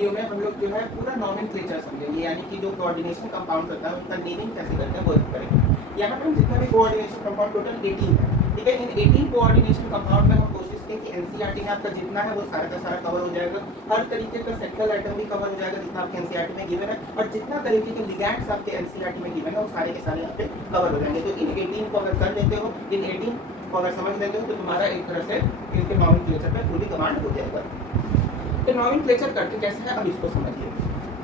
Video में हम लोग जो है पूरा नॉमेनक्लेचर समझेंगे, यानी कि जो कोऑर्डिनेशन कंपाउंड होता है उनका नेमिंग कैसे करते हैं वो करेंगे। यहाँ पर हम जितना भी कोऑर्डिनेशन कंपाउंड टोटल 18 है, ठीक है। इन 18 कोऑर्डिनेशन कंपाउंड में हम कोशिश करें कि एनसीईआरटी में आपका जितना है वो सारा का सारा कवर हो जाएगा, हर तरीके का सेक्टुअल आइटम भी कवर हो जाएगा जितना आपके एनसीईआरटी में गिवन है, और जितना तरीके के लिगैंड्स आपके एनसीईआरटी में गिवन है वो सारे के सारे यहाँ पे कवर हो जाएंगे। तो इन 18 को अगर कर लेते हो, इन 18 को अगर समझ लेते हो तो तुम्हारा एक तरह से इसके नॉमेनक्लेचर पे पूरी कमांड हो जाएगा। तो नॉमेनक्लेचर करके कैसे है अब इसको समझिए।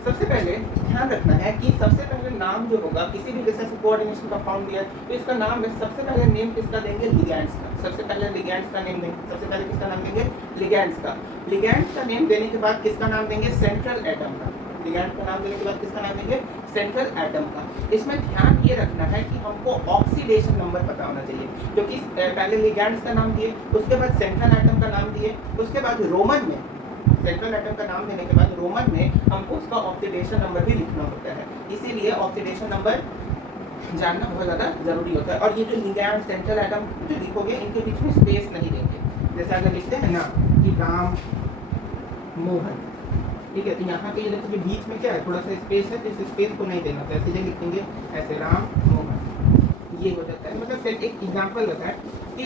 सबसे पहले ध्यान रखना है कि सबसे पहले नाम जो होगा किसी भी जैसे कोऑर्डिनेशन कंपाउंड दिया है तो इसका नाम है, सबसे पहले नेम किसका देंगे, लिगैंड्स का। सबसे पहले लिगैंड्स का नेम देंगे, सबसे पहले किसका नाम देंगे, लिगैंड्स का। लिगैंड्स का नेम देने के बाद किसका नाम देंगे, सेंट्रल एटम का। लिगैंड का नाम देने के बाद किसका नाम देंगे, सेंट्रल एटम का। इसमें ध्यान ये रखना है कि हमको ऑक्सीडेशन नंबर पता होना चाहिए, क्योंकि पहले लिगैंड्स का नाम दिए, उसके बाद सेंट्रल एटम का नाम दिए, उसके बाद रोमन में सेंट्रल एटम का नाम देने के बाद रोमन में हमको उसका ऑक्सीडेशन नंबर भी लिखना होता है। इसीलिए ऑक्सीडेशन नंबर जानना बहुत ज़्यादा जरूरी होता है। और ये जो लिगैंड सेंट्रल एटम जो लिखोगे इनके बीच में स्पेस नहीं देंगे, जैसे अगर लिखते हैं ना कि राम मोहन, ठीक है, तो यहाँ पे ये देखो बीच में क्या है, थोड़ा सा स्पेस है, तो इस स्पेस को नहीं देना, तो ऐसे लिखेंगे ऐसे राम मोहन, ये हो जाता है। मतलब एक एग्जाम्पल होता है कि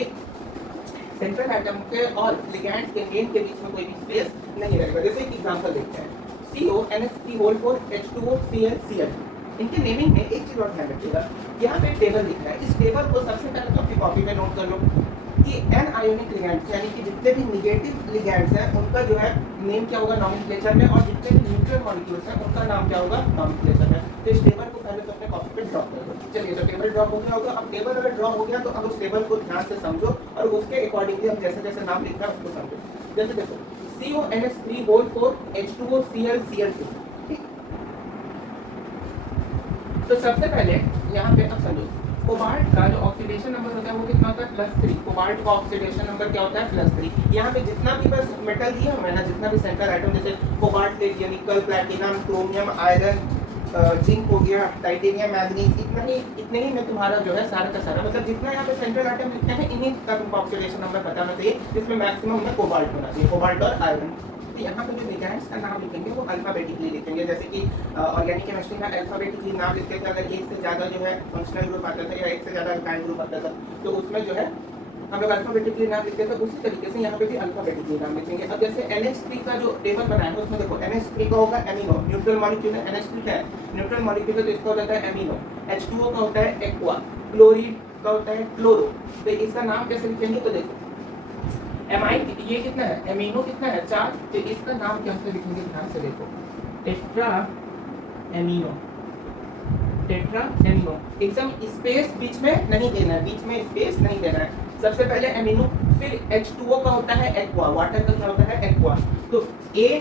सेंट्रल एटम के और लिगैंड्स के नेम के बीच में कोई भी स्पेस नहीं रहेगा। जैसे एक एग्जांपल देखते हैं, CONH3 इनके नेमिंग में एक चीज और ध्यान रखिएगा, यहाँ पे एक टेबल दिख रहा है, इस टेबल को सबसे पहले तो अपनी कॉपी में नोट कर लो कि एन आयोनिक लिगैंड्स यानी कि जितने भी निगेटिव लिगैंड्स हैं उनका जो है नेम क्या होगा नॉमेनक्लेचर में, और जितने भी न्यूट्रल मॉलिक्यूल्स हैं उनका नाम क्या होगा नॉमेनक्लेचर में। तो इस टेबल को पहले तो अपने कॉपी पे ड्रॉ कर दो। चलिए, तो टेबल ड्रॉ हो गया होगा। अब टेबल अगर ड्रॉ हो गया तो अब उस टेबल को ध्यान से समझो और उसके अकॉर्डिंगली अब जैसे जैसे नाम लिखना है उसको समझो। जैसे देखो CONH3 ठीक। तो सबसे पहले यहाँ पे अब समझो कोबाल्ट का जो ऑक्सीडेशन नंबर होता है वो कितना होता है, +3। कोबाल्ट का ऑक्सीडेशन नंबर क्या होता है, +3। यहाँ पे जितना भी बस मेटल दिया हुआ है ना, जितना भी सेंट्रल आइटम जैसे कोबाल्ट ले लिया, निकल, प्लैटिनम, क्रोमियम, आयरन, जिंक हो गया, टाइटेनियम, मैग्नीज, इतने ही में तुम्हारा जो है सारा का सारा, मतलब जितना यहाँ पे सेंट्रल आइटम लिखते हैं इन्हीं का तुमको ऑक्सीडेशन नंबर पता होना चाहिए, जिसमें मैक्सिमम में कोबाल्ट होना चाहिए, कोबाल्ट और आयरन। तो यहाँ पे जो लिगैंड्स का नाम लिखेंगे वो अल्फाबेटिकली लिखेंगे, जैसे कि ऑर्गेनिक केमिस्ट्री में अल्फाबेटिकली नाम लिखते थे। अगर एक से ज़्यादा जो है फंक्शनल ग्रुप आता था या एक से ज़्यादा अल्काइल ग्रुप आता था तो उसमें जो है हम लोग अल्फाबेटिकली नाम लिखते थे, उसी तरीके से यहाँ पे भी अल्फाबेटिकली नाम लिखेंगे। अब जैसे NH3 का जो टेबल बनाया है उसमें देखो NH3 का होगा एमिनो, न्यूट्रल मॉलिक्यूल है, NH3 क्या है न्यूट्रल मॉलिक्यूल है तो इसका हो जाता है एमिनो। H2O का होता है एक्वा, क्लोरीन का होता है क्लोरो। तो इसका नाम कैसे लिखेंगे, तो देखो एमाइन ये कितना है, एमिनो कितना है 4, तो इसका नाम कैसे लिखेंगे ध्यान से देखो, टेट्रा एमिनो, टेट्रा एमिनो। एकदम स्पेस बीच में नहीं देना है, बीच में स्पेस नहीं देना है। सबसे पहले एमिनो, फिर H2O का होता है एक्वा, वाटर का क्या होता है एक्वा, तो A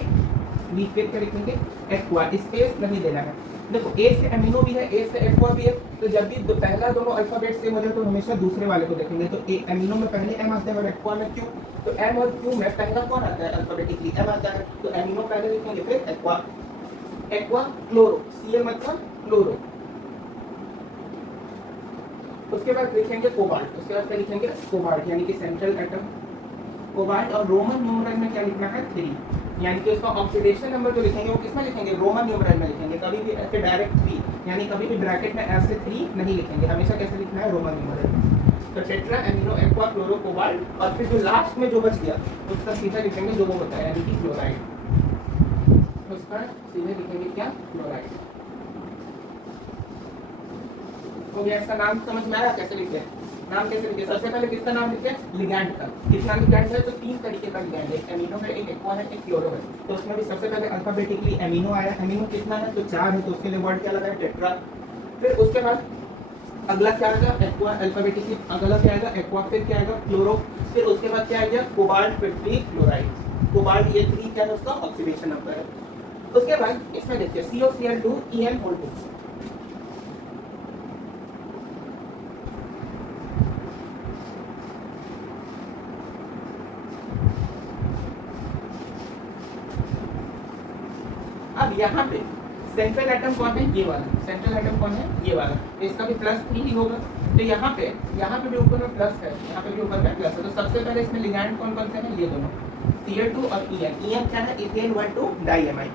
भी फिर क्या लिखेंगे एक्वा, स्पेस नहीं देना है। देखो A से एमिनो भी है, A से एक्वा भी है, तो जब भी पहला दोनों अल्फाबेट सेम हो जाए तो हमेशा दूसरे वाले को देखेंगे। तो A एमिनो में पहले M आता है और एक्वा में Q, तो M और Q में पहला कौन आता है अल्फाबेटिकली M आता है, तो एमिनो पहले लिखेंगे फिर एक्वा, एक्वा क्लोरो, Cl मतलब क्लोरो। उसके बाद लिखेंगे कोबाल्ट, उसके बाद क्या लिखेंगे कोबाल्ट यानी कि सेंट्रल एटम कोबाल्ट, और रोमन न्यूमरल में क्या लिखना है 3, यानी कि उसका ऑक्सीडेशन नंबर जो लिखेंगे वो किसमें लिखेंगे रोमन न्यूमरल में लिखेंगे, कभी भी ऐसे डायरेक्ट 3 यानी कभी भी ब्रैकेट में ऐसे 3 नहीं लिखेंगे, हमेशा कैसे लिखना है रोमन न्यूमरल। तो tetra amino aqua chloro cobalt, और फिर जो लास्ट में जो बच गया उसका सीधा लिखेंगे जो वो होता है यानी कि क्लोराइड, उसका सीधे लिखेंगे क्या क्लोराइड। हो गया, इसका नाम समझ में आया कैसे लिखते हैं, नाम कैसे लिखे। सबसे पहले किसका नाम लिखे लिगैंड का, कितना लिगैंड है तो 3 तरीके का लिगैंड है, एक एमिनो है, एक एक्वा है, एक क्लोरो है। तो उसमें भी सबसे पहले अल्फाबेटिकली एमिनो आया, एमिनो कितना है तो 4 है, तो उसके लिए वर्ड क्या लगा है टेट्रा। फिर उसके बाद अगला क्या आएगा एक्वा, अल्फाबेटिकली अगला क्या आएगा एक्वा, फिर क्या आएगा क्लोरो, फिर उसके बाद क्या आएगा कोबाल्ट, फिर 3 क्लोराइड। कोबाल्ट ये 3 क्या है उसका ऑक्सीडेशन नंबर है। उसके बाद इसमें देखिए COCl2EN2, अब यहाँ पे सेंट्रल एटम कौन है ये वाला, सेंट्रल एटम कौन है ये वाला, तो इसका भी +3 ही होगा। तो यहाँ पे भी ऊपर में प्लस है, यहाँ पे भी ऊपर में प्लस है। तो सबसे पहले इसमें लिगैंड कौन कौन से हैं ये दोनों Cl2 और EN। EN क्या है इथेन 1,2 डाइएमाइन।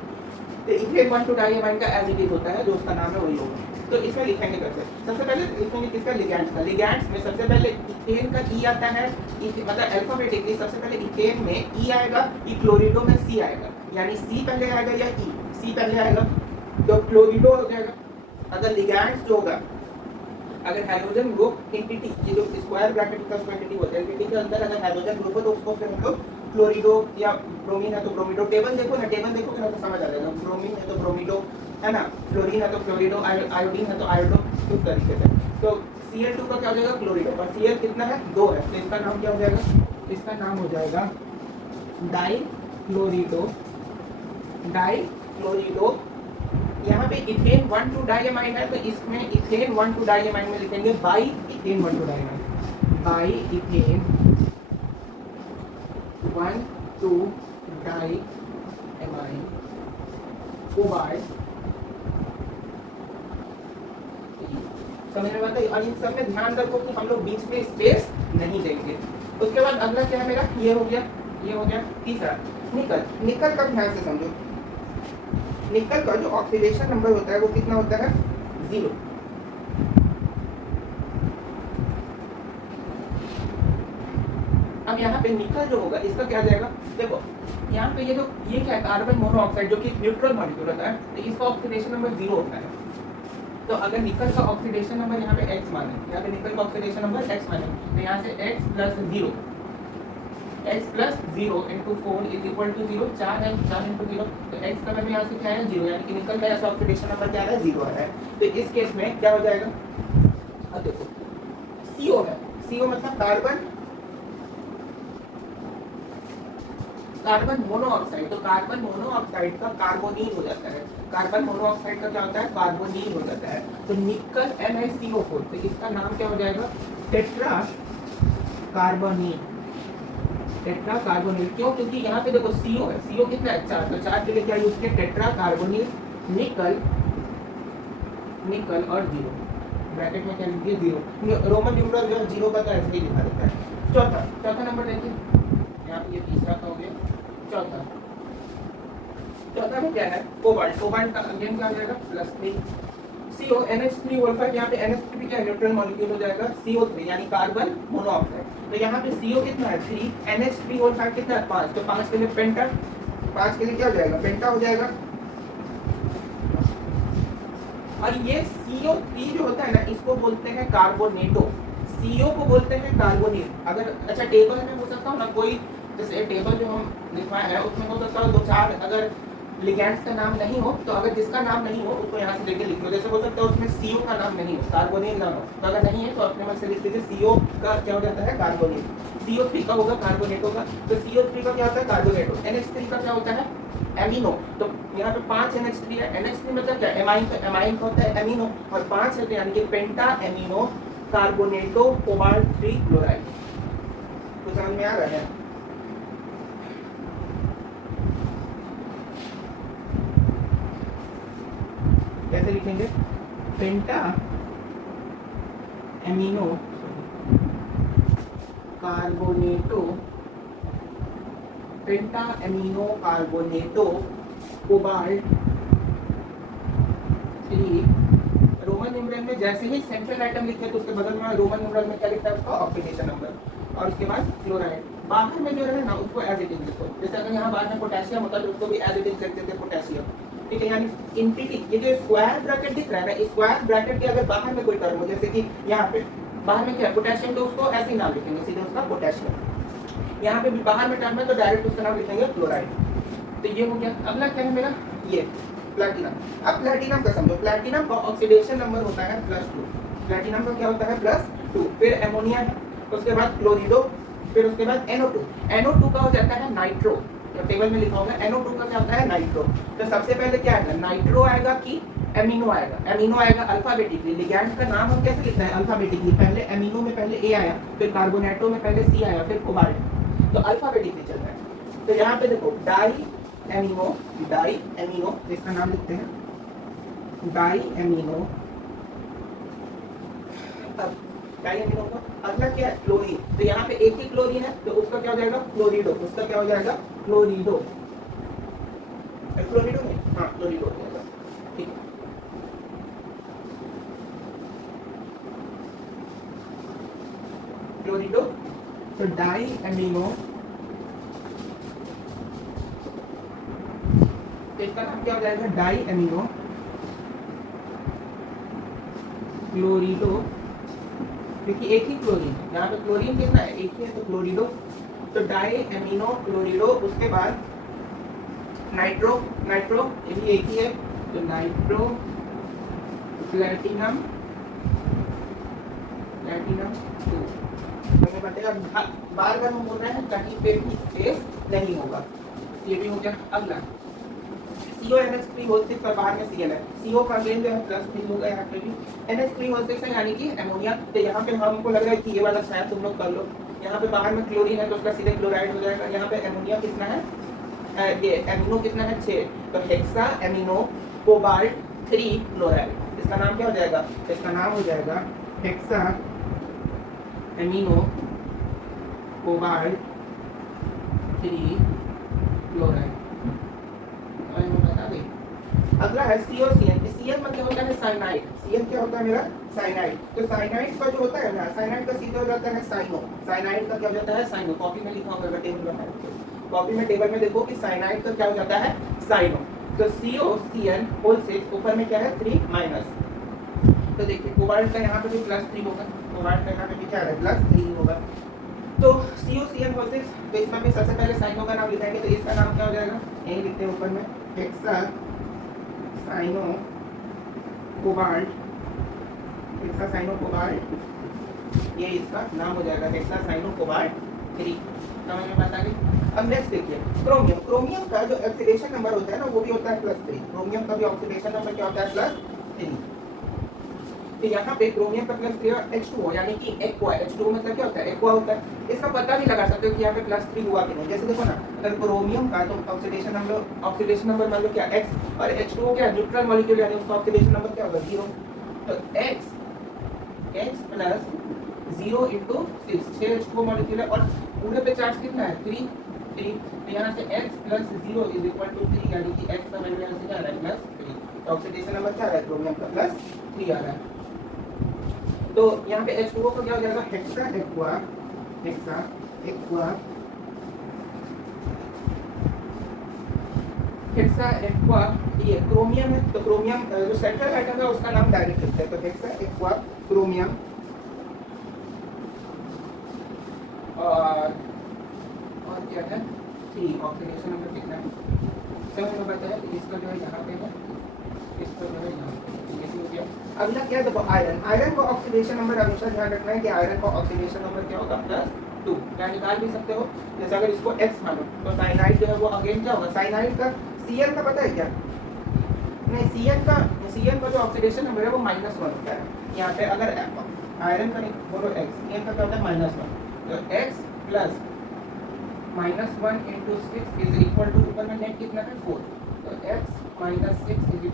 तो इथेन 1,2 डाइअमाइन का एज इट इज होता है, जो उसका नाम है वही होगा। तो इसमें लिखेंगे कैसे, सबसे पहले लिखेंगे किसका, लिगैंड्स का। लिगैंड्स में सबसे पहले इथेन का ई आता है, मतलब अल्फाबेटिकली सबसे पहले इथेन में ई आएगा, ई क्लोरिडो में सी आएगा, यानी सी पहले आएगा या ई, सी पहले आएगा तो क्लोरिडो हो जाएगा। अगर लिगैंड्स जो होगा, अगर हाइड्रोजन ग्रुप एंटिटी, ये जो स्क्वायर ब्रैकेट का एंटिटी होता है, एंटिटी के अंदर अगर हाइड्रोजन ग्रुप हो तो उसको फिर हम लोग क्लोरिडो या ब्रोमीन है तो ब्रोमिडो, टेबल देखो ना, टेबल देखो ना तो समझ आ जाएगा, ब्रोमीन है तो ब्रोमिडो है ना, फ्लोरीन है तो फ्लोरिडो, आयोडीन है तो आयोडो, इस तरीके से। तो Cl2 का क्या हो जाएगा, क्लोरिडो, और Cl कितना है, 2 है, तो इसका नाम क्या हो जाएगा, इसका नाम हो जाएगा डाइक्लोरिडो, डाइक्लोरिडो। यहाँ पे इथेन 1,2 डाइअमाइन है, तो इसमें इथेन 1,2 डाइअमाइन में लिखेंगे by ethane 1,2 diamine, by ethane 1,2 diamine cobalt. समझ में आता है, और इन सब में ध्यान रखो कि हम लोग बीच में स्पेस नहीं देंगे। उसके बाद अगला क्या है मेरा, ये हो गया, ये हो गया। तीसरा निकल, निकल का ध्यान से समझो, निकल का जो ऑक्सीडेशन नंबर होता है वो कितना होता है, 0। अब यहाँ पे निकल जो होगा इसका क्या जाएगा, देखो यहाँ पे ये क्या है, कार्बन मोनोऑक्साइड जो कि न्यूट्रल मॉलिक्यूल होता है, तो इसका ऑक्सीडेशन नंबर 0 होता है। तो अगर निकल का ऑक्सीडेशन नंबर यहाँ पे x माने, यहाँ पे निकल का ऑक्सीडेशन नंबर x माने, तो यहाँ से x plus 0 into 4 is equal to 0, 4 है, 4 इंटू 0, तो x का वैल्यू यहाँ से क्या है, 0, यानी कि निकल का ऐसा ऑक्सीडेशन नंबर क्या है, 0 है। तो इस केस में क्या हो जाएगा, अब देखो CO है, CO मतलब कार्बन मोनोऑक्साइड, तो कार्बन मोनोऑक्साइड का कार्बोनिल हो जाता है, कार्बन मोनोऑक्साइड का क्या होता है, कार्बोनिल हो जाता है। तो निकल NiCO4, तो इसका नाम क्या हो जाएगा, टेट्रा कार्बोनिल, टेट्रा कार्बोनिल। क्यों, क्योंकि यहाँ पे देखो CO है, CO कितना है, 4, तो 4 के लिए क्या यूज किया, टेट्रा कार्बोनिल, निकल, निकल और 0 ब्रैकेट में क्या लिख दिया, 0, रोमन न्यूमरल जो है 0 का तो ऐसे ही लिखा देता है। चौथा नंबर देखिए, यहाँ पे ये तीसरा का हो गया, चौथा में क्या है, कोबाल्ट, कोबाल्ट का अगेन क्या हो जाएगा, +3, CO NH3O5, यहाँ पे NH3 क्या न्यूट्रल मॉलिक्यूल हो जाएगा, CO3 यानी कार्बन मोनोऑक्साइड। तो यहाँ पे CO कितना है, 3, NH3O5 कितना है, 5, तो 5 के लिए पेंटा, 5 के लिए क्या हो जाएगा, पेंटा हो जाएगा। और ये CO3 जो होता है ना, इसको बोलते हैं कार्बोनेटो, CO को बोलते हैं कार्बोनेट। अगर अच्छा टेबल में हो सकता हो ना कोई, जैसे टेबल जो हम लिखवाए हैं उसमें हो सकता है 2-4 अगर लिगैंड्स का नाम नहीं हो, तो अगर जिसका नाम नहीं हो उसको यहाँ से देके लिख लो। जैसे हो सकता है उसमें CO का नाम नहीं हो, कार्बोनिल नाम हो, तो अगर नहीं है तो अपने मन से लिख लीजिए CO का क्या हो जाता है, कार्बोनिल। CO3 का होगा कार्बोनेट होगा, तो CO3 का क्या होता है, कार्बोनेटो। NH3 का क्या होता है, एमिनो। तो यहाँ पे 5 NH3 है, NH3 मतलब क्या, एमाइन का, एमाइन का होता है एमिनो, और 5 है तो यानी कि पेंटा एमिनो कार्बोनेटो कोबाल्ट 3 क्लोराइड। तो समझ में आ रहा है, कैसे लिखेंगे, पेंटा एमिनो कार्बोनेटो, पेंटा एमिनो कार्बोनेटो कोबाल्ट 3। रोमन न्यूमरल में जैसे ही सेंट्रल आइटम लिखे तो उसके बगल में रोमन न्यूमरल में क्या लिखता है, उसका ऑक्सीडेशन नंबर, और उसके बाद क्लोराइड। बाहर में जो है ना उसको एज इट इज लिखो, जैसे अगर यहाँ बाहर में पोटेशियम होता है तो उसको भी एज इट इज लिख देते पोटेशियम, ठीक है। यानी एंटिटी, ये जो स्क्वायर ब्रैकेट दिख रहा है ना, स्क्वायर ब्रैकेट के अगर बाहर में कोई टर्म हो, जैसे कि यहाँ पे बाहर में क्या है पोटेशियम, तो उसको ऐसे ही नाम लिखेंगे सीधे उसका पोटेशियम। यहाँ पे भी बाहर में टर्म है तो डायरेक्ट उसका नाम लिखेंगे क्लोराइड। तो ये हो गया। अगला क्या है मेरा, ये प्लैटिनम। अब प्लैटिनम का समझो, प्लैटिनम का ऑक्सीडेशन नंबर होता है +2, प्लैटिनम का क्या होता है, +2, फिर एमोनिया है, उसके बाद क्लोरिडो, फिर उसके बाद NO2, NO2 का हो जाता है नाइट्रो, टेबल में लिखा होगा NO2 का क्या होता है, नाइट्रो। तो सबसे पहले क्या आएगा, नाइट्रो आएगा कि एमिनो आएगा, एमिनो आएगा अल्फाबेटिकली। लिगैंड का नाम हम कैसे लिखते हैं, अल्फाबेटिकली, पहले एमिनो में पहले A आया, फिर कार्बोनेटो में पहले C आया, फिर कोबाल्ट, तो अल्फाबेटिकली चल रहा है। तो यहाँ पे देखो डाई एमिनो, इसका नाम लिखते हैं डाई एमिनो। अब डाई एमिनो का अगला क्या है, क्लोरीन। तो यहाँ पे एक ही क्लोरीन है तो उसका क्या हो जाएगा, क्लोरिडो, उसका क्या हो जाएगा, क्लोरिडो। क्लोरिडो में हाँ क्लोरीडो हो जाएगा, ठीक है। क्लोरीडो, तो डाई एमिनो, इसका नाम क्या हो जाएगा, डाई एमिनो क्लोरीडो, क्योंकि एक ही क्लोरीन है यहाँ पे, क्लोरीन कितना है, एक ही है, तो क्लोरीडो। तो डाई एमिनो क्लोरीडो, उसके बाद नाइट्रो, नाइट्रो ये भी एक ही है, तो नाइट्रो प्लेटिनम, प्लेटिनम 2। हमें बताया बार बार हम बोल रहे हैं कहीं पे भी स्पेस नहीं होगा। ये भी हो गया। अगला CONH3 होल 6 और बाहर में Cl है, CO का अगेन जो है +3 होगा यहाँ पे भी, NH3 होल 6 है यानी कि अमोनिया। तो यहाँ पे हमको लग रहा है कि ये वाला शायद तुम लोग कर लो, यहाँ पे बाहर में क्लोरीन है तो उसका सीधे क्लोराइड हो जाएगा। यहाँ पे अमोनिया कितना है, ये एमिनो कितना है 6, तो हेक्सा एमिनो कोबाल्ट 3 क्लोराइड, इसका नाम क्या हो जाएगा, इसका नाम हो जाएगा हेक्सा एमिनो कोबाल्ट 3 क्लोराइड। अगला है COCN, CN मतलब होता है साइनाइड, CN क्या होता है मेरा, साइनाइड। तो साइनाइड का जो होता है ना, साइनाइड का सीधा हो जाता है साइनो, साइनाइड का क्या हो जाता है, साइनो। कॉपी में लिखा होगा टेबल में, कॉपी में टेबल में देखो कि साइनाइड का क्या हो जाता है, साइनो। तो COCN होल 6 ऊपर में क्या है 3 माइनस, तो देखिए कोबाल्ट का यहाँ पे भी +3 होगा, कोबाल्ट का यहाँ पे भी क्या है +3 होगा। तो COCN होल 6, तो इसमें भी सबसे पहले साइनो का नाम लिखाएंगे, तो इसका नाम क्या हो जाएगा, यही लिखते हैं ऊपर में hexa cyano cobalt, hexa cyano cobalt, ये इसका नाम हो जाएगा हेक्सा साइनो कोबाल्ट 3। समझ में बात आ गई। अब नेक्स्ट देखिए क्रोमियम, क्रोमियम का जो ऑक्सीडेशन नंबर होता है ना वो भी होता है +3, क्रोमियम का भी ऑक्सीडेशन नंबर क्या होता है +3। तो यहाँ पे क्रोमियम का +3 और H2O यानी कि एक्वा, H2O मतलब क्या होता है, एक्वा होता है। इसका पता भी लगा सकते हो कि यहाँ पे +3 हुआ कि नहीं। जैसे देखो ना, अगर क्रोमियम का तो ऑक्सीडेशन नंबर मान लो क्या X, और H2O क्या न्यूट्रल मॉलिक्यूल यानी उसका ऑक्सीडेशन नंबर क्या होगा 0। तो X + 0 × 6 H2O मॉलिक्यूल है, और पूरे पे चार्ज कितना है 3। तो यहाँ से X + 0 = 3 यानी कि X का वैल्यू यहाँ से क्या आ रहा है +3। ऑक्सीडेशन नंबर क्या आ रहा है क्रोमियम का +3 आ रहा है। तो यहाँ पे H2O का क्या हो जाएगा hexa aqua, hexa aqua, hexa aqua. ये क्रोमियम है तो क्रोमियम जो सेंट्रल आइटम है उसका नाम डायरेक्ट लिखते हैं, तो हेक्सा एक्वा क्रोमियम। और क्या है 3, ऑक्सीडेशन नंबर कितना है समझ में बताया, इसका जो है यहाँ पे है, इसका जो है यहाँ पे। अगला क्या देखो आयरन, आयरन का ऑक्सीडेशन नंबर हमेशा ध्यान रखना है कि आयरन का ऑक्सीडेशन नंबर क्या होगा +2, क्या निकाल भी सकते हो। जैसे अगर इसको X मानो तो साइनाइड जो है वो अगेन क्या होगा, साइनाइड का Cl का पता है क्या, नहीं Cl का जो ऑक्सीडेशन नंबर है वो -1 होता है। यहाँ पे अगर आयरन का नहीं बोलो X, Cl का क्या होता है -1, तो X + -1 × 6 = ऊपर में नेट कितना है 4, तो X - 6 =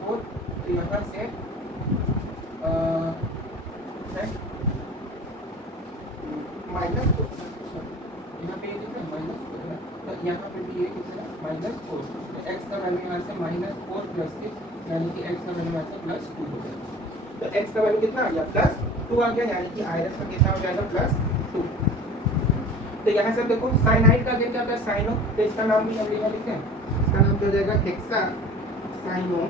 4। तो यहाँ से -4, यहाँ पे ये कितना -4 है, तो यहाँ पे भी ये कितना -4, तो x का वैल्यू यहाँ से -4 + 6 यानी कि x का वैल्यू यहाँ से +2 हो गया। तो x का वैल्यू कितना आ गया +2 आ गया, यानी कि आयरन का कितना हो जाएगा +2। तो यहाँ से देखो साइनाइड का क्या होता है साइनो, तो इसका नाम भी हम यहाँ लिखते हैं, इसका नाम क्या हो जाएगा हेक्सा साइनो,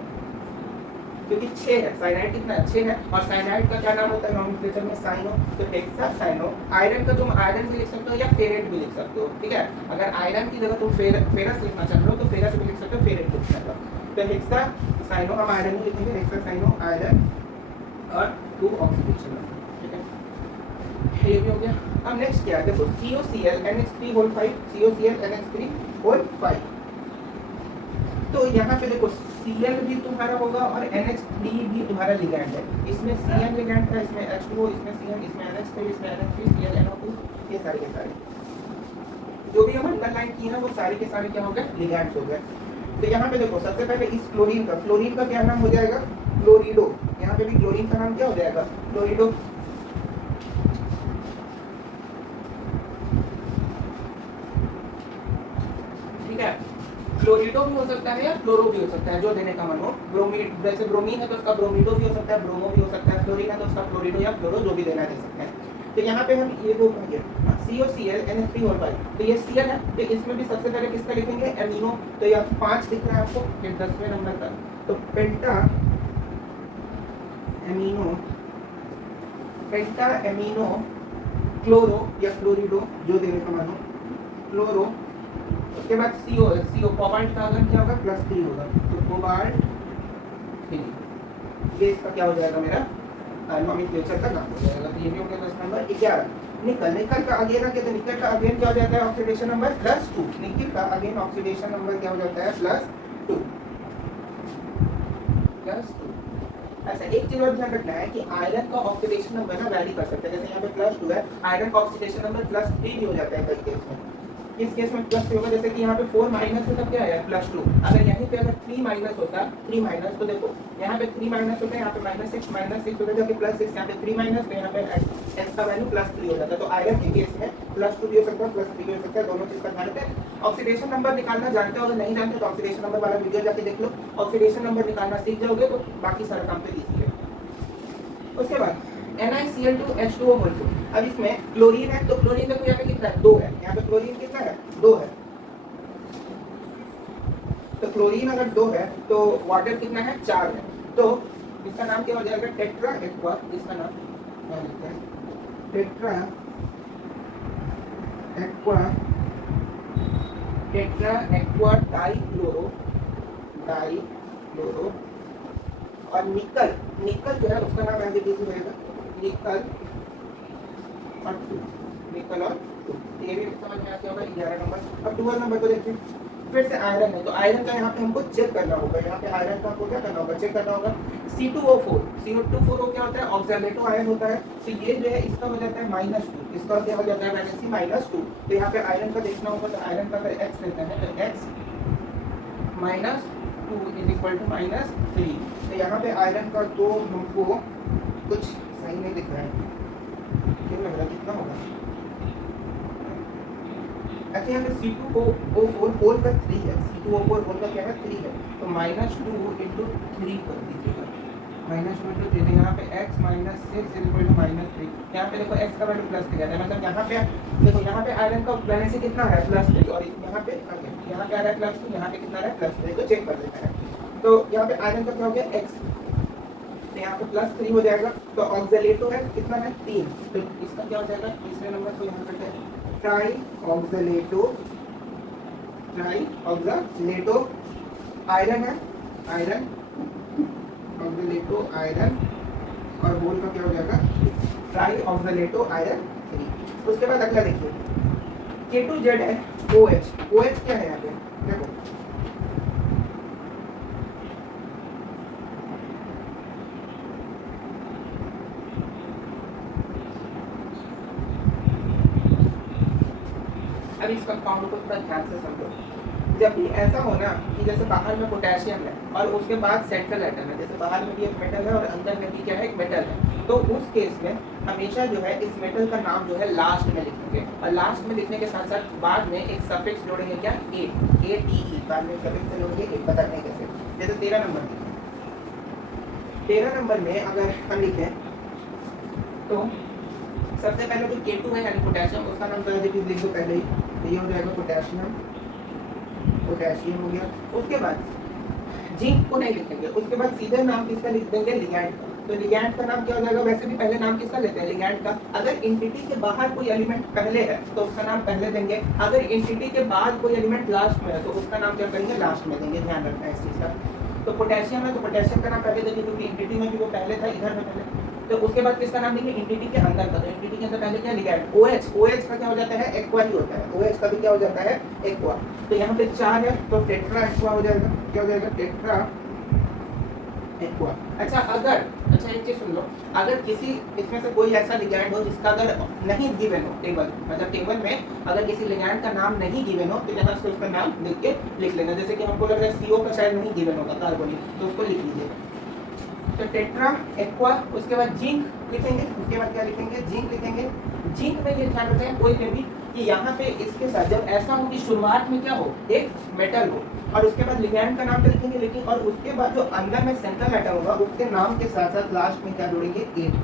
क्योंकि 6 है, साइनाइड कितना है 6 है, और साइनाइड का क्या नाम होता है नोमेनक्लेचर में साइनो, तो हेक्सा साइनो। आयरन का तुम आयरन भी लिख सकते हो या फेरेट भी लिख सकते हो, ठीक है। अगर आयरन की जगह तुम फेरस लिखना चाह रहे हो तो फेरस भी लिख सकते हो, फेरेट लिख सकते हो। तो हेक्सा साइनो हम आयरन ही लिखेंगे, हेक्सा साइनो आयरन और 2 ऑक्सीडेशन, ठीक है। ये भी हो गया। अब नेक्स्ट क्या है देखो COCl NH3 whole 5, COCl NH3 whole 5। तो यहाँ पे देखो Cl भी तुम्हारा होगा और NH3 भी तुम्हारा लिगैंड है, इसमें Cn लिगैंड है, इसमें H2O, इसमें Cn, इसमें NH3, इसमें NH3, Cl NO2, ये सारे के सारे जो भी हम अंडरलाइन किए हैं वो सारे के सारे क्या हो गए लिगैंड्स हो गए। तो यहाँ पे देखो सबसे पहले इस क्लोरीन का क्या नाम हो जाएगा क्लोरीडो, यहाँ पे भी क्लोरीन का नाम क्या हो जाएगा क्लोरीडो। ठीक है, फ्लोरिडो भी हो सकता है या फ्लोरो भी हो सकता है, जो देने का मन हो। ब्रोमीड, जैसे ब्रोमीन है तो उसका ब्रोमीडो भी हो सकता है, ब्रोमो भी हो सकता है, फ्लोरीन है तो उसका फ्लोरिडो या फ्लोरो, जो भी देना दे सकते हैं। तो यहाँ पे हम ये वो कहेंगे COCl NH3O5, तो ये Cl है, तो इसमें भी सबसे पहले किसका लिखेंगे, एमिनो। तो ये 5 दिख रहा है आपको, ये 10वें नंबर का, तो पेंटा एमिनो क्लोरो या फ्लोरिडो, जो देने का मानो, क्लोरो। उसके बाद CO कोबाल्ट का अगर क्या होगा, +3 होगा, तो कोबाल्ट 3, ये इसका क्या हो जाएगा, मेरा नॉमेनक्लेचर का नाम हो जाएगा। तो ये भी हो गया 10 नंबर। 11 निकल का अगेन आ गया, तो निकल का अगेन क्या हो जाता है, ऑक्सीडेशन नंबर +2। निकल का अगेन ऑक्सीडेशन नंबर क्या हो जाता है, +2। ऐसा एक चीज और ध्यान रखना है कि आयरन का ऑक्सीडेशन नंबर ना वैरी कर सकते हैं। जैसे यहाँ पे +2 है, आयरन का ऑक्सीडेशन नंबर +3 भी हो जाता है कई केस में। इस केस में +3 होगा, जैसे कि यहाँ पे 4 माइनस है तब क्या है, +2। अगर यहीं पे अगर 3 माइनस होता, 3 माइनस, तो देखो यहाँ पे 3 माइनस होता है, यहाँ पे -6 होता है, जबकि +6, यहाँ पे 3 माइनस, तो यहाँ पे x का वैल्यू +3 हो जाता है। तो आयरन के केस में +2 भी हो सकता है, +3 भी हो सकता है, दोनों चीज का ध्यान रखें। ऑक्सीडेशन नंबर निकालना जानते हो, अगर नहीं जानते तो ऑक्सीडेशन नंबर वाला वीडियो जाके देख लो। ऑक्सीडेशन नंबर निकालना सीख जाओगे तो बाकी सारा काम तो ईजी है। उसके बाद NiCl2H2O बोलते हो। अब इसमें क्लोरीन है, तो क्लोरीन देखो यहाँ पे कितना है, 2 है। यहाँ पे क्लोरीन कितना है, 2 है। तो क्लोरीन अगर 2 है तो वाटर कितना है, 4 है। तो इसका नाम क्या हो जाएगा, टेट्रा एक्वा। इसका नाम क्या लिखते हैं, टेट्रा एक्वा डाइक्लोरो। और निकल जो है उसका नाम ऐसे कैसे रहेगा, निकल और 2। ये भी समझ में आता होगा। 11 नंबर। अब 12 नंबर को देखिए, फिर से आयरन है, तो आयरन का यहाँ पे हमको चेक करना होगा। यहाँ पे आयरन का हमको क्या करना होगा, चेक करना होगा। C2O4 क्या होता है, ऑक्सीडेटिव आयन होता है। तो ये जो है इसका हो जाता है -2, इसका क्या हो जाता है, वैलेंसी -2। तो यहाँ पे आयरन का देखना होगा, तो आयरन का अगर x लेते हैं तो x -2 = -3। तो यहाँ पे आयरन का तो हमको कुछ सही नहीं दिख रहा है, क्यों लग रहा है, कितना होगा। अच्छा, यहाँ पे C2O4 होल का 3 है, C2O4 होल का क्या है, 3 है। तो -2 × 3 कर दीजिएगा, -2 × 3। यहाँ पे x -6 = -3। यहाँ पे देखो x का वैल्यू +3 आता है, मतलब यहाँ पे देखो, यहाँ पे आयरन का वैलेंसी कितना है, +3, और यहाँ पे आ रहा है +2, यहाँ पे कितना है, +3। तो चेक कर लेते हैं। तो यहाँ पे आयरन का क्या हो गया, x, तो यहाँ पे +3 हो जाएगा। तो ऑक्सलेटो है कितना है, 3। तो इसका क्या हो जाएगा, तीसरे नंबर को यहाँ करते हैं, ट्राई ऑक्सलेटो। आयरन है, ऑक्सलेटो आयरन, और बोल का क्या हो जाएगा, ट्राई ऑक्सलेटो आयरन 3। उसके बाद अगला देखिए, K2Z है, OH क्या है यहाँ पे, देखो अब इसका काउंट को थोड़ा ध्यान से समझो। जब भी ऐसा हो ना कि जैसे बाहर में पोटेशियम है और उसके बाद सेंट्रल एटम है, जैसे बाहर में भी एक मेटल है और अंदर में भी क्या है, एक मेटल है, तो उस केस में हमेशा जो है इस मेटल का नाम जो है लास्ट में लिखेंगे, और लास्ट में लिखने के साथ साथ बाद में एक सफिक्स जोड़ेंगे, क्या, ATE, बाद में सफिक्स से जोड़ेंगे, एक बताने कैसे। जैसे 13 नंबर में अगर हम लिखें तो सबसे पहले जो K2 है यानी पोटेशियम, उसका नाम तो लिख दो पहले ही, तो ये हो जाएगा पोटेशियम हो गया। उसके बाद जिंक को नहीं लिखेंगे, उसके बाद सीधे नाम किसका लिख देंगे, लिगैंड का। तो लिगैंड का नाम क्या हो जाएगा, वैसे भी पहले नाम किसका लेते हैं, लिगैंड का। अगर एंटिटी के बाहर कोई एलिमेंट पहले है तो उसका नाम पहले देंगे, अगर एंटिटी के बाद कोई एलिमेंट लास्ट में है तो उसका नाम क्या करेंगे, लास्ट में देंगे। ध्यान रखना है इस चीज का। तो पोटेशियम है तो पोटेशियम का नाम पहले देंगे, क्योंकि एंटिटी में भी वो पहले था, इधर में पहले। तो उसके बाद किसका नाम देंगे, एंटिटी के अंदर का। तो एंटिटी के अंदर पहले क्या, लिगैंड। OH का क्या हो जाता है, एक्वा ही होता है। OH का भी क्या हो जाता है, एक्वा। तो यहाँ पे 4 है तो टेट्रा एक्वा हो जाएगा, क्या हो जाएगा, टेट्रा एक्वा। अच्छा एक चीज सुन लो, अगर किसी इसमें से कोई ऐसा लिगैंड हो जिसका अगर नहीं गिवन हो टेबल, मतलब टेबल में अगर किसी लिगैंड का नाम नहीं गिवन हो, तो यहाँ से उसका नाम लिख लेना। जैसे कि हमको लग रहा है CO का शायद नहीं गिवन होगा, कार्बोनिल, तो उसको लिख लीजिए। तो टेट्रा एक्वा, उसके बाद जिंक लिखेंगे, उसके बाद क्या लिखेंगे, जिंक लिखेंगे। जिंक में ये ध्यान रखें कोई में भी कि यहाँ पे इसके साथ जब ऐसा हो कि शुरुआत में क्या हो, एक मेटल हो, और उसके बाद लिगैंड का नाम तो लिखेंगे, लेकिन और उसके बाद जो अंदर में सेंट्रल एटम होगा उसके नाम के साथ साथ लास्ट में क्या जोड़ेंगे, 8,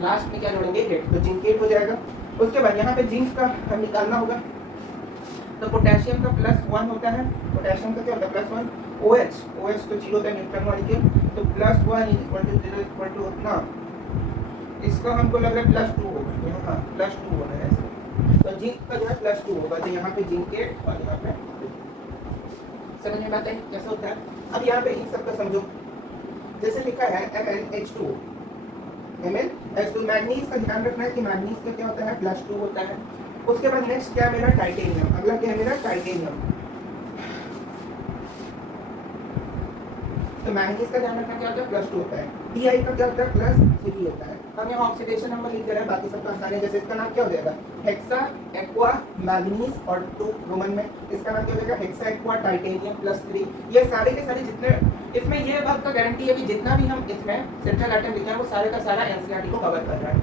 लास्ट में क्या जोड़ेंगे, 8, तो जिंक 8 हो जाएगा। उसके बाद यहाँ पे जिंक का हम निकालना होगा, तो पोटेशियम का +1 होता है, पोटेशियम का क्या होता है +1, OH तो 0 होता है न्यूट्रन मॉलिक्यूल, तो +1 = 0 = उतना, इसका हमको लग रहा है +2 होगा, यहाँ +2 होना है ऐसे, तो जिंक का जो है +2 होगा, तो यहाँ पे जिंक 8 और यहाँ पे 2। समझ में बात है कैसे होता है। अब यहाँ पे इन सब का समझो, जैसे लिखा है MnH2, मैग्नीज का ध्यान रखना है कि मैग्नीज का क्या होता है +2 होता है। उसके बाद नेक्स्ट क्या है मेरा, टाइटेनियम, अगला क्या है मेरा, टाइटेनियम, तो मैग्नीज का ध्यान रखना क्या होता है +2 होता है, Ti का क्या होता है +3 होता है। हम यहाँ ऑक्सीडेशन नंबर लिख दे रहे हैं, बाकी सब तो आसान है, जैसे इसका नाम क्या हो जाएगा, हेक्सा एक्वा मैग्नीज और 2 रोमन में, इसका नाम क्या हो जाएगा, हेक्सा एक्वा टाइटेनियम +3। ये सारे के सारे जितने, इसमें ये बात का गारंटी है कि जितना भी हम इसमें सेंट्रल एटम लिखे हैं वो सारे का सारा एनसीईआरटी को कवर कर रहा है।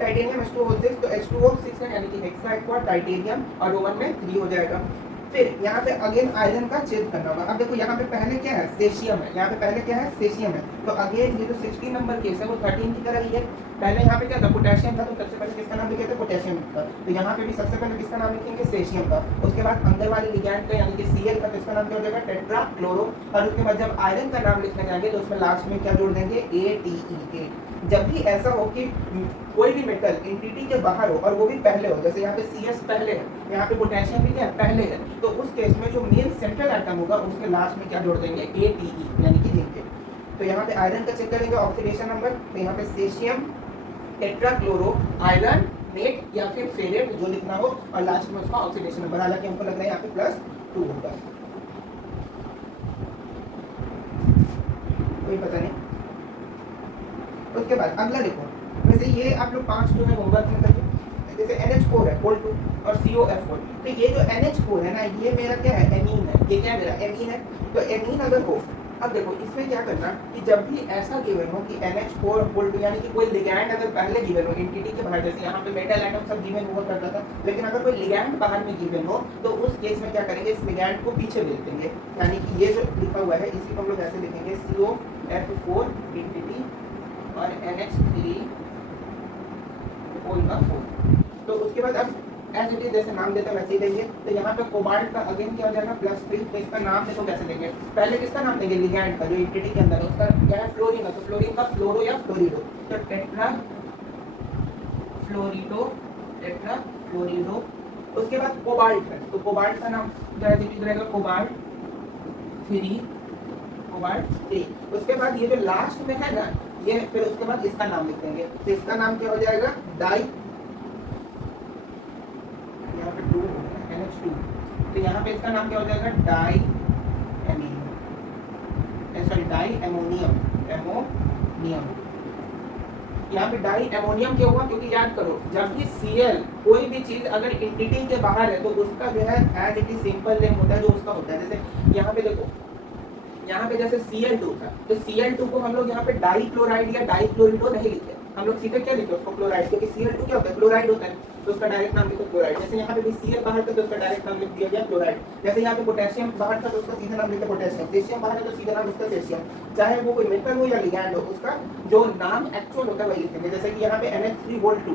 टाइटेनियम H2O6, तो H2O6 है, यानी कि हेक्सा एक्वा टाइटेनियम और रोमन में 3 हो जाएगा। फिर यहाँ पे अगेन आयरन का चेंज करना होगा। अब देखो यहाँ पे पहले क्या है, सेशियम है, यहाँ पे पहले क्या है, सेशियम है, तो अगेन ये जो 16 नंबर केस है वो 13 की तरह ही है। पहले यहाँ पे क्या था, पोटेशियम था, तो सबसे पहले किसका नाम लिखे थे, पोटेशियम का, तो यहाँ पे भी सबसे पहले किसका नाम लिखेंगे, सेशियम का। उसके बाद अंदर वाले लिगैंड का यानी कि Cl का, तो इसका नाम क्या हो जाएगा, टेट्रा क्लोरो, और उसके बाद जब आयरन का नाम लिखने जाएंगे तो उसमें लास्ट में क्या जोड़ देंगे, ATE। जब भी ऐसा हो कि कोई भी मेटल एंटिटी के बाहर हो और वो भी पहले हो, जैसे यहाँ पे CS पहले है, यहाँ पे पोटेशियम भी क्या है, पहले है, तो उस केस में जो मेन सेंट्रल एटम होगा उसके लास्ट में क्या जोड़ देंगे, ATE यानी कि जिंक। तो यहाँ पे आयरन का चेक करेंगे ऑक्सीडेशन नंबर, तो यहाँ पे सेशियम टेट्राक्लोरो आयरन नेट या फिर फेरेट जो लिखना हो, और लास्ट में उसका ऑक्सीडेशन नंबर, हालांकि हमको लग रहा है यहाँ पे +2 होगा, कोई पता नहीं। उसके बाद अगला देखो, वैसे ये आप लोग 5 जो है होमवर्क में करिए, जैसे NH4 है कोल2 और COF4, तो ये जो NH4 है ना, ये मेरा क्या है, एमीन है, ये क्या है मेरा एमीन है, तो एमीन अगर हो, अब देखो इसमें क्या करना कि जब भी ऐसा गिवन हो कि NH4 कोल2 यानी कि कोई लिगैंड अगर पहले गिवन हो एंटिटी के बाहर, जैसे यहाँ पे मेटल एटम सब गिवन हुआ करता था, लेकिन अगर कोई लिगैंड बाहर में गिवन हो तो उस केस में क्या करेंगे, इस लिगैंड को पीछे भेज देंगे, यानी कि ये जो लिखा हुआ है इसी को हम लोग ऐसे लिखेंगे, COF4 एंटिटी और NH3 कोल का 4। तो उसके बाद अब एज इट इज जैसे नाम देते हैं वैसे ही देंगे, तो यहाँ पे कोबाल्ट का अगेन क्या हो जाएगा +3, तो इसका नाम देखो कैसे देंगे, पहले किसका नाम देंगे, लिगैंड का जो एंटिटी के अंदर है उसका क्या है, फ्लोरीन है, तो फ्लोरीन का फ्लोरो या फ्लोरिडो, तो टेट्रा फ्लोरिडो, टेट्रा फ्लोरिडो। उसके बाद कोबाल्ट है, तो कोबाल्ट का नाम एज इट इज रहेगा कोबाल्ट 3, कोबाल्ट 3। उसके बाद ये जो लास्ट में है ना, ये फिर उसके बाद इसका नाम लिख देंगे, तो इसका नाम क्या हो जाएगा, डाई, यहाँ पे 2 NH2, तो यहाँ पे इसका नाम क्या हो जाएगा, डाई एमोनियम, एमोनियम। यहाँ पे डाई एमोनियम क्यों हुआ, क्योंकि याद करो जब भी Cl कोई भी चीज अगर एंटिटी के बाहर है तो उसका जो है as it is simple name होता है जो उसका होता है। जैसे यहाँ पे देखो, यहाँ पे जैसे Cl2 था, तो Cl2 को हम लोग यहाँ पे डाई क्लोराइड या डाई क्लोरिडो नहीं लिखते, हम लोग सीधे क्या लिखते हैं उसको, क्लोराइड, क्योंकि Cl2 क्या होता है, क्लोराइड होता है, तो उसका डायरेक्ट नाम लिखो क्लोराइड। जैसे यहाँ पे भी Cl बाहर था तो उसका डायरेक्ट नाम लिख दिया गया क्लोराइड। जैसे यहाँ पे पोटेशियम बाहर था तो उसका सीधा नाम लिखा पोटेशियम, सेशियम बाहर है तो सीधा नाम उसका सेशियम, चाहे वो कोई मेटल हो या लिगैंड हो, उसका जो नाम एक्चुअल होता है वही लिखेंगे। जैसे कि यहाँ पे NH3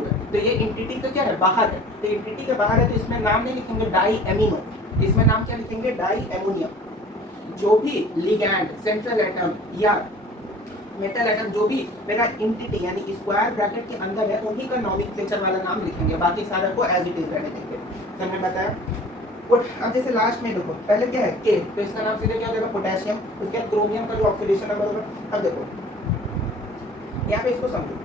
है, तो ये एंटिटी का क्या है, बाहर है, तो एंटिटी के बाहर है तो इसमें नाम नहीं लिखेंगे डाई एमिनो, इसमें नाम क्या लिखेंगे, डाई एमोनियम। जो भी लिगैंड, सेंट्रल एटम या मेटल एटम जो भी मेरा एंटिटी यानी स्क्वायर ब्रैकेट के अंदर है उन्हीं का नॉमेनक्लेचर वाला नाम लिखेंगे, बाकी सारा को एज इट इज रहने देंगे। तो मैंने बताया। अब जैसे लास्ट में देखो, पहले क्या है के, तो इसका नाम सीधे क्या हो जाएगा, पोटेशियम। उसके बाद क्रोमियम का जो ऑक्सीडेशन नंबर होगा, अब देखो यहाँ पे इसको समझो,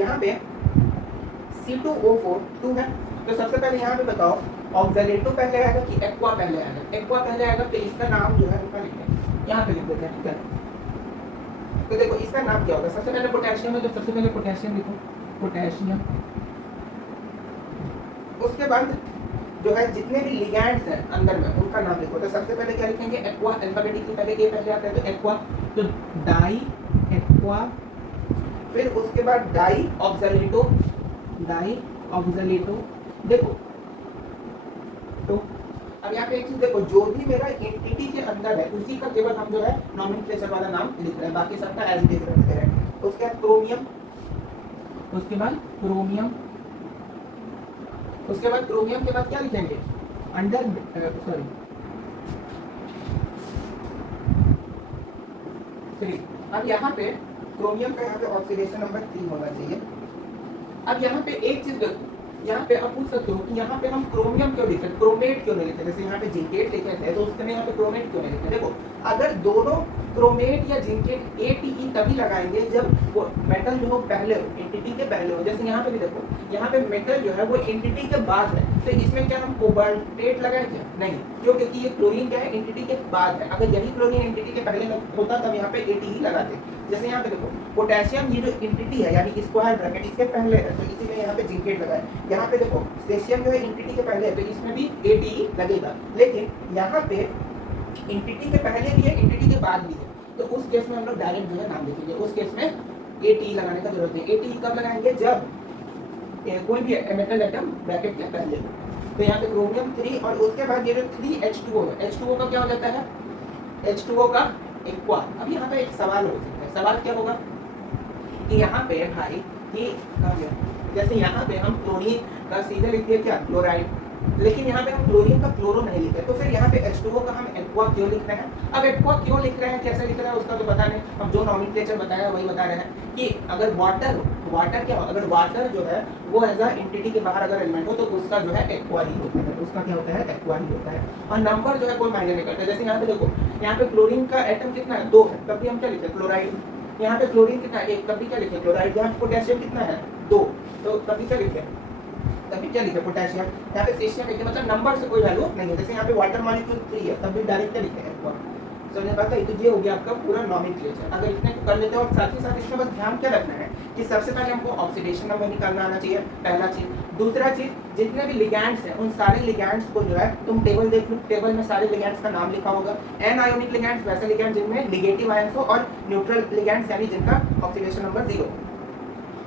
यहाँ पे C2O4 2 है, तो सबसे पहले यहाँ पे बताओ ऑक्सलेटो पहले आएगा कि एक्वा पहले आएगा, एक्वा पहले आएगा, तो इसका नाम जो है उनका लिखते हैं, यहाँ पे लिख देते हैं, ठीक है। तो देखो इसका नाम क्या होगा, सबसे पहले पोटेशियम है तो सबसे पहले पोटेशियम लिखो, पोटेशियम। उसके बाद जो है जितने भी लिगैंड्स हैं अंदर में उनका नाम लिखो, तो सबसे पहले क्या लिखेंगे, एक्वा, अल्फाबेटिकली पहले ए पहले आता है तो एक्वा, तो डाई एक्वा, फिर उसके बाद डाई ऑक्सलेटो, डाई ऑक्सलेटो। देखो तो अब यहाँ पे एक चीज देखो, जो भी मेरा एंटिटी के अंदर है उसी का केवल हम जो है नॉमेनक्लेचर वाला नाम लिख रहे हैं, बाकी सबका एज इट इज रख दे रहे हैं। उसके बाद क्रोमियम, उसके बाद क्रोमियम, उसके बाद क्रोमियम के बाद क्या लिखेंगे अंडर सॉरी 3। अब यहाँ पे क्रोमियम का यहाँ पे ऑक्सीडेशन नंबर 3 होना चाहिए। अब यहाँ पे एक चीज देखो, यहाँ पे आप पूछ सकते हो कि यहाँ पे हम क्रोमियम क्यों लिखे, क्रोमेट क्यों नहीं लिखे, जैसे यहाँ पे जिंकेट लिखे थे तो उसमें यहाँ पे क्रोमेट क्यों नहीं लिखे। देखो अगर दोनों क्रोमेट या जिंकेट ATE तभी लगाएंगे जब वो मेटल जो हो पहले हो, एंटिटी के पहले हो। जैसे यहाँ पे भी देखो, यहाँ पे मेटल जो है वो एंटिटी के बाद है, तो इसमें क्या हम कोबाल्टेट लगाए क्या, नहीं, क्यों, क्योंकि ये क्लोरीन क्या है एंटिटी के बाद है। अगर यही क्लोरीन एंटिटी के पहले होता तब यहाँ पे ATE लगाते। जैसे यहाँ पे देखो पोटेशियम, ये जो एंटिटी है यानी स्क्वायर ब्रैकेट इसके पहले है तो इसीलिए यहाँ पे जिंकेट लगाए। यहाँ पे देखो सेशियम जो है एंटिटी के पहले है तो इसमें भी ATE लगेगा, लेकिन यहाँ पे एंटिटी के पहले भी है एंटिटी के बाद भी है, तो उस केस में हम लोग डायरेक्ट जो है नाम लिखेंगे। उस केस में ATE लगाने का जरूरत नहीं। ATE कब लगाएंगे, जब कोई भी मेटल एटम ब्रैकेट के पहले हो। तो यहाँ पे क्रोमियम 3 और उसके बाद ये जो 3H2O है, H2O का क्या हो जाता है, H2O का एक्वा। अब यहाँ पे एक सवाल हो सकता है, सवाल क्या होगा कि यहाँ पे भाई कि जैसे यहाँ पे हम क्लोरीन का सीधे लिख दिए क्या क्लोराइड, लेकिन यहाँ पे हम क्लोरीन का क्लोरो नहीं लिखते, तो फिर यहाँ पे H2O का हम एक्वा क्यों लिख रहे हैं। अब एक्वा क्यों लिख रहे हैं, कैसे लिख रहे हैं उसका तो पता नहीं, हम जो नॉमेनक्लेचर बताया वही बता रहे हैं कि अगर वाटर क्या हो, अगर वाटर जो है वो एज अ एंटिटी के बाहर अगर एलिमेंट हो तो उसका जो है एक्वा ही होता है, उसका क्या होता है एक्वा ही होता है। और नंबर जो है कोई मायने नहीं करता। जैसे यहाँ पे देखो, यहाँ पे क्लोरीन का एटम कितना है 2 है, तब भी हम क्या लिखते हैं क्लोराइड। यहाँ पे क्लोरीन कितना है 1, तब भी क्या लिखे क्लोराइड। यहाँ पे पोटेशियम कितना है 2, तो तब भी क्या लिखे, तभी क्या लिखे पोटेशियम। यहाँ पे सेशियम लिखे, मतलब नंबर से कोई वैल्यू नहीं है। जैसे यहाँ पे वाटर मॉलिक्यूल 3 है तब भी डायरेक्ट क्या लिखे एक्वा। समझ पाता है, तो ये हो गया आपका पूरा नॉमेनक्लेचर। अगर इतने को कर लेते हो और साथ ही साथ इसमें बस ध्यान क्या रखना है कि सबसे पहले हमको ऑक्सीडेशन नंबर निकालना आना चाहिए, पहला चीज। दूसरा चीज, जितने भी लिगैंड्स हैं उन सारे लिगैंड्स को जो है तुम टेबल देख लो, टेबल में सारे लिगैंड्स का नाम लिखा होगा। एन आयोनिक लिगैंड्स वैसे लिगैंड जिनमें नेगेटिव आयंस हो, और न्यूट्रल लिगैंड्स यानी जिनका ऑक्सीडेशन नंबर 0,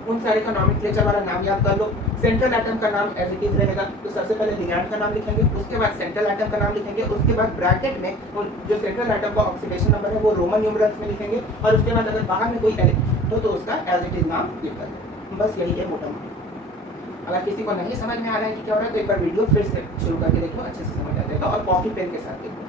उन सारे का नॉमेनक्लेचर वाला नाम याद कर लो। सेंट्रल एटम का नाम एज इट इज रहेगा, तो सबसे पहले लिगैंड का नाम लिखेंगे, उसके बाद सेंट्रल एटम का नाम लिखेंगे, उसके बाद ब्रैकेट में जो सेंट्रल एटम का ऑक्सीडेशन नंबर है वो रोमन न्यूमरल्स में लिखेंगे, और उसके बाद अगर बाहर में कोई एलिमेंट तो उसका एज इट इज नाम लिख कर। बस यही है मोटा मोटा। अगर किसी को नहीं समझ में आ रहा है कि क्या हो रहा है तो एक बार वीडियो फिर से शुरू करके देखो, अच्छे से समझ आ जाएगा, और कॉपी पेन के साथ देखो।